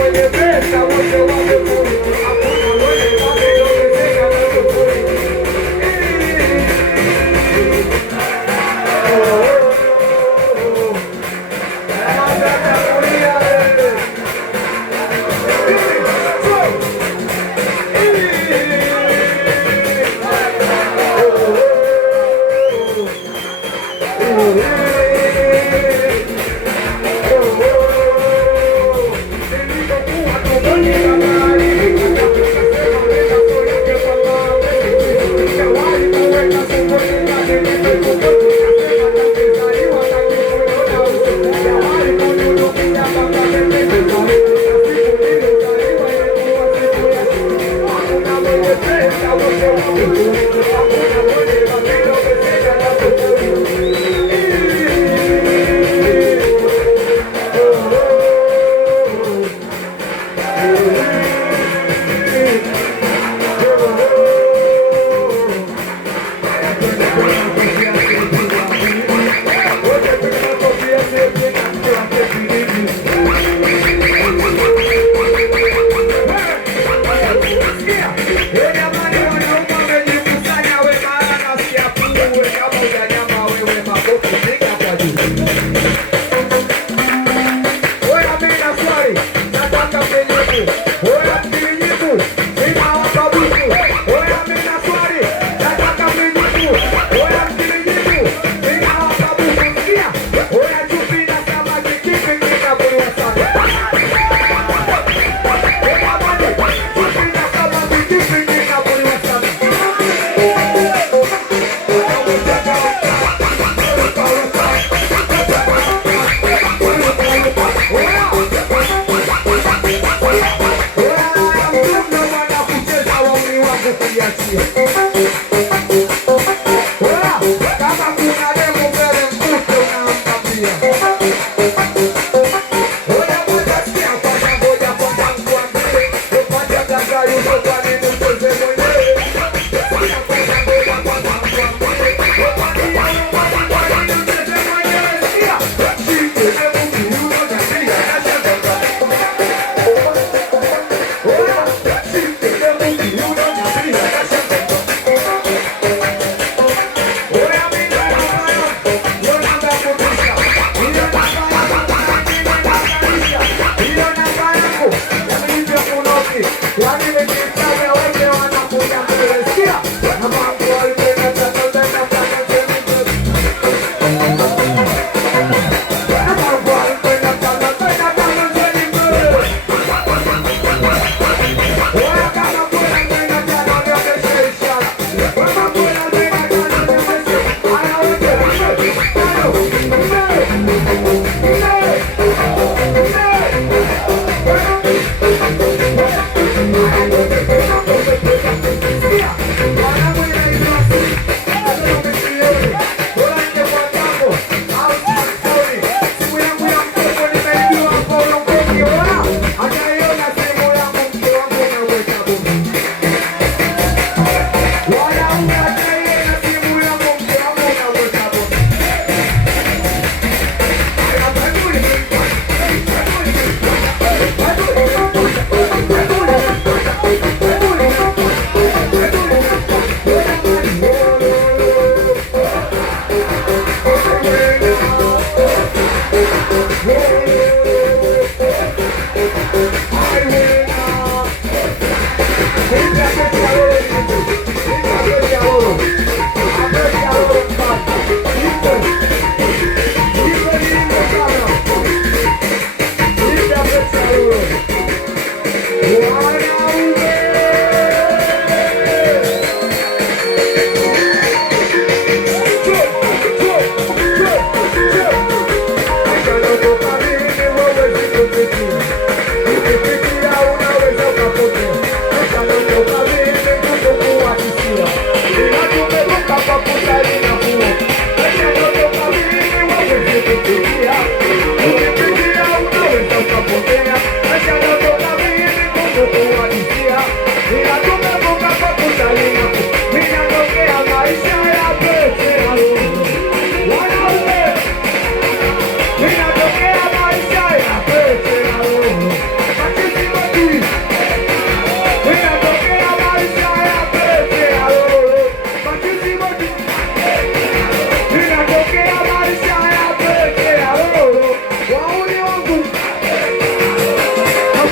When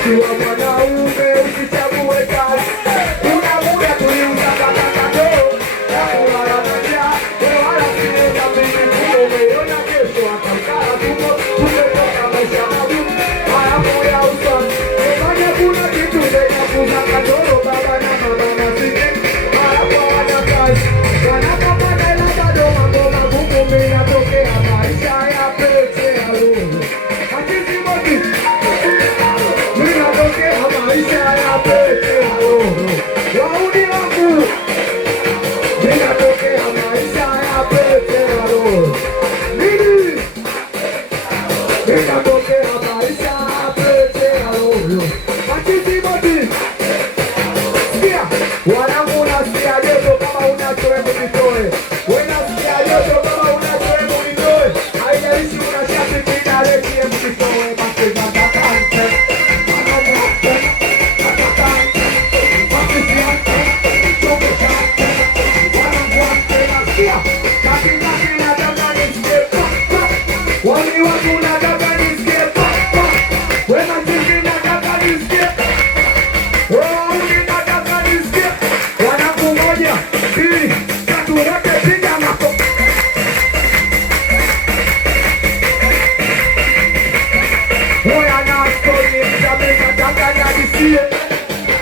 ukiwa mwanaume usichague kazi. Kuna muda tuliutaka kakado na kulala na njaa, wala sio dhamini kuwa umeona kesho atamkaa tumo. Tumetoka maisha magumu hayapo ya usoni, fanya kuna kitu zenye kuza kadoro baba na mama na sisi hayapo wana kazi. Wanapopata ila bado mambo magumu minatokea maisha ya pete ya roho. Hatizi moti minatokea maisha ya pete ya roho. Wauni wangu minatokea maisha ya pete ya roho. Nini minatokea maisha ya pete ya roho. Hatizi moti sikia wanangu, nasikia joto kama unachoemo nitoe. Wenasikia joto kama unachoemo nitoe. Haijalishi una shati kinaleki mkitoe. Basi natakante anamwate natakante wakisiante chokeshante wanamwate. Nasikia kakinaki nataka nisikie papa. Wani wangu nataka nisikie papa. Wema chizi nataka nisikie. Wanangu moja, mbili, tatu, wote piga makofi. Oya na story mpya mimi nataka nihadisie.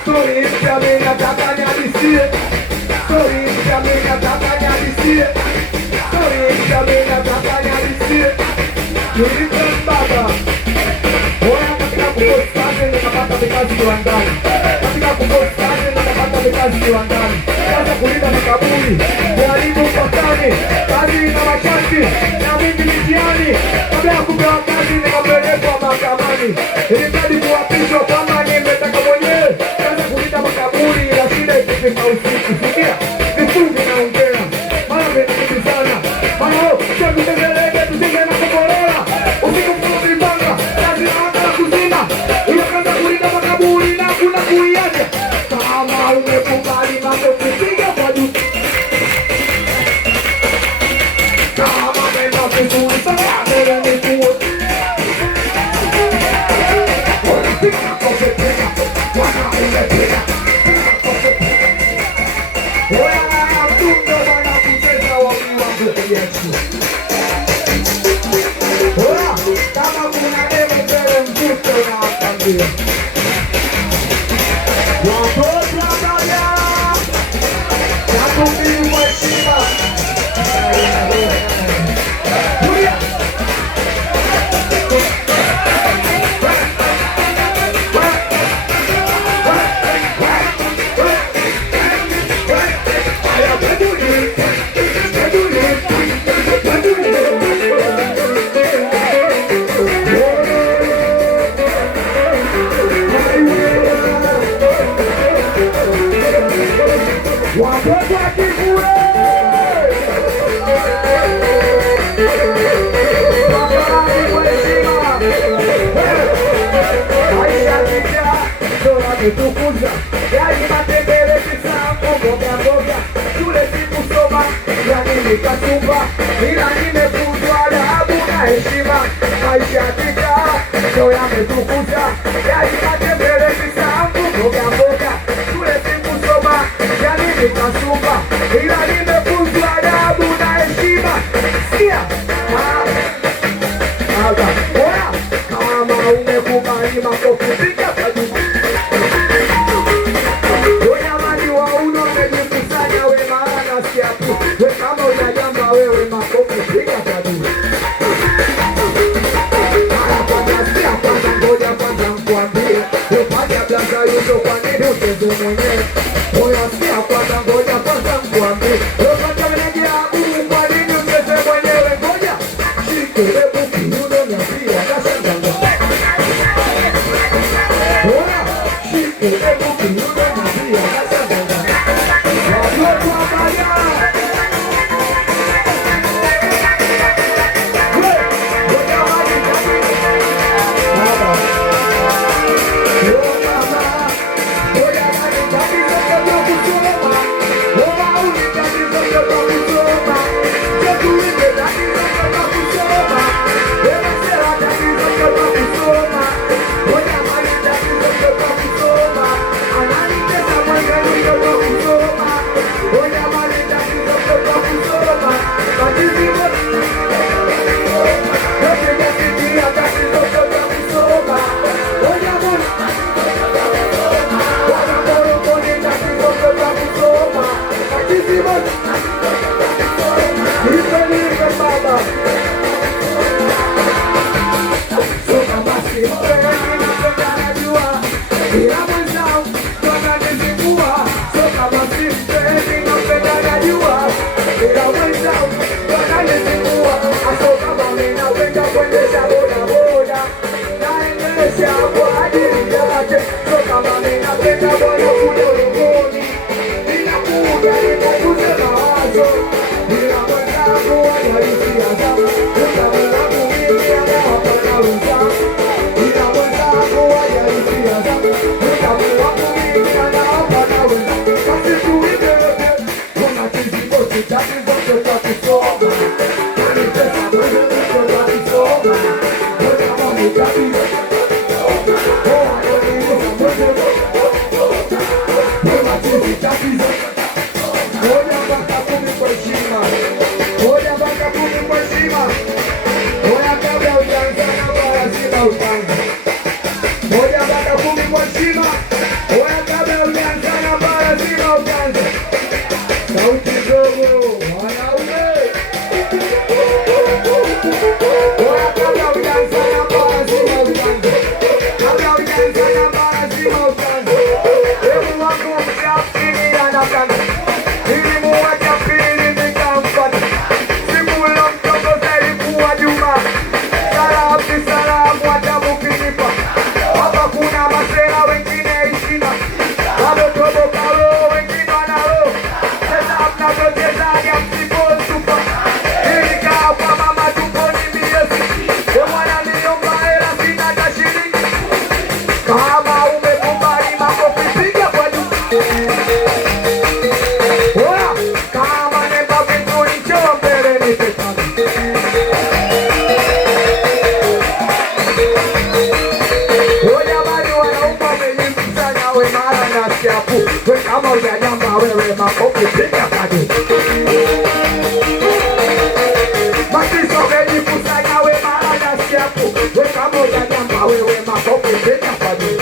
Story mpya mimi nataka nihadisie. Story mpya mimi nataka nihadisie. Story mpya mimi nataka nihadisie. Nilipembaba. Oya katika kupost kazi nikapata vikazi viwandani. Katika kupost kazi nikapata vikazi viwandani. Kaza kulinda makaburi, kuharibu mpakani, kazi na masharti na mingi mitiani. Kabla ya kupewa kazi nikapelekwa mahakamani. Ilimradi kuapishwa kama nimetaka mwenyewe. Kaza kulinda makaburi ila shida ikifika usiku. Sikia, vifungi naongea, mara mengi sana. Mara ho, cheku tezelege tusinge na kukorora. Usiku mkuu vipanga, kazi na hata la kuzima. Iyo kaza kulinda makaburi na kuna kuiacha. Kama umekubali mambo kupiga kwa juu. Kama mema vizuri sana mbele ni kuwe. Wanapiga makofi tena, wanaume tena. Wanamtunga wanakucheza wami wangu Yesu. Kama kuna demo mbele mvuto na wakambia wapota baya nakumbili mweshima. Huya watoto wa kikule babani mweshima. Maisha kija dola kutukuza yani matembele kisambo mboga mboga. Shule sikusoma yani nikasumba, ila nimefundwa adabu na heshima. Maisha kija dola kutukuza yani matembele kisambo mboga mboga. Shule sikusoma yani nikasumba, ila nimefundwa adabu na heshima. Sikia oya, kama umekubali makofi piga kwa juu. Jamani wauno umejikusanya we maana siapu. We kama unajamba wewe makofi piga kwa juu. Mara kwanza siya kwanza ngoja kwanza mkwambie. Upanya blaza yuto kwa nini utezo mwenyewe. Oya siya kwanza ngoja kwanza mkwambie. Upanya mwenye abu kwa nini utezo mwenyewe. Ngoja shike lebu kiuno na pia kasanganga. Oya shike lebu kiuno na pia kasanganga. Watoto wa baya Baba. maisha kwa ajili yake. So kama ninapenda Bwana kule rohoni, ninakuja nipunguze mawazo. Bila mwenzangu wala hisia zangu, utamu wangu mimi anawapa na wenzangu. Bila mwenzangu wala hisia zangu, utamu wangu mimi anawapa na wenzangu. Basi tuimbe wote, kuna kizibote tatizo cha kusoma. Kanipesa mwenye mwisho cha kusoma. Kuna mambo kabisa. Moja mpaka kumi kwa heshima. Moja mpaka kumi kwa heshima. Moja kabla hujaanza namba lazima upange. Moja mpaka kumi kwa heshima. Moja kabla hujaanza namba lazima upange. Sauti ndogo wanaume. Moja kabla hujaanza namba lazima upange. Kabla hujaanza namba lazima upange. Hebu wako mshafiri anapanga. Nilimuacha pili nikamfuata. Siku ile mtoto ilikuwa Juma. Salamu adabu kinipa. Hapa kuna masela wengine heshima. Wadotoboka roho wengine wana roho. Cheza mnavyocheza ya msipo super. Nilikaa kwa mama tumboni miezi. We mwana niliomba hela sina hata shilingi. Kama umekubali makofi piga kwa juu. Oya, kama nenda mbinguni njoo mbele nipepane. Oya bali wanaume wamejikusanya we mara na siapu. We kama hujajamba wewe makofi piga kwa juu. Matiso wamejikusanya we mara na siapu. We kama hujajamba wewe makofi piga kwa juu.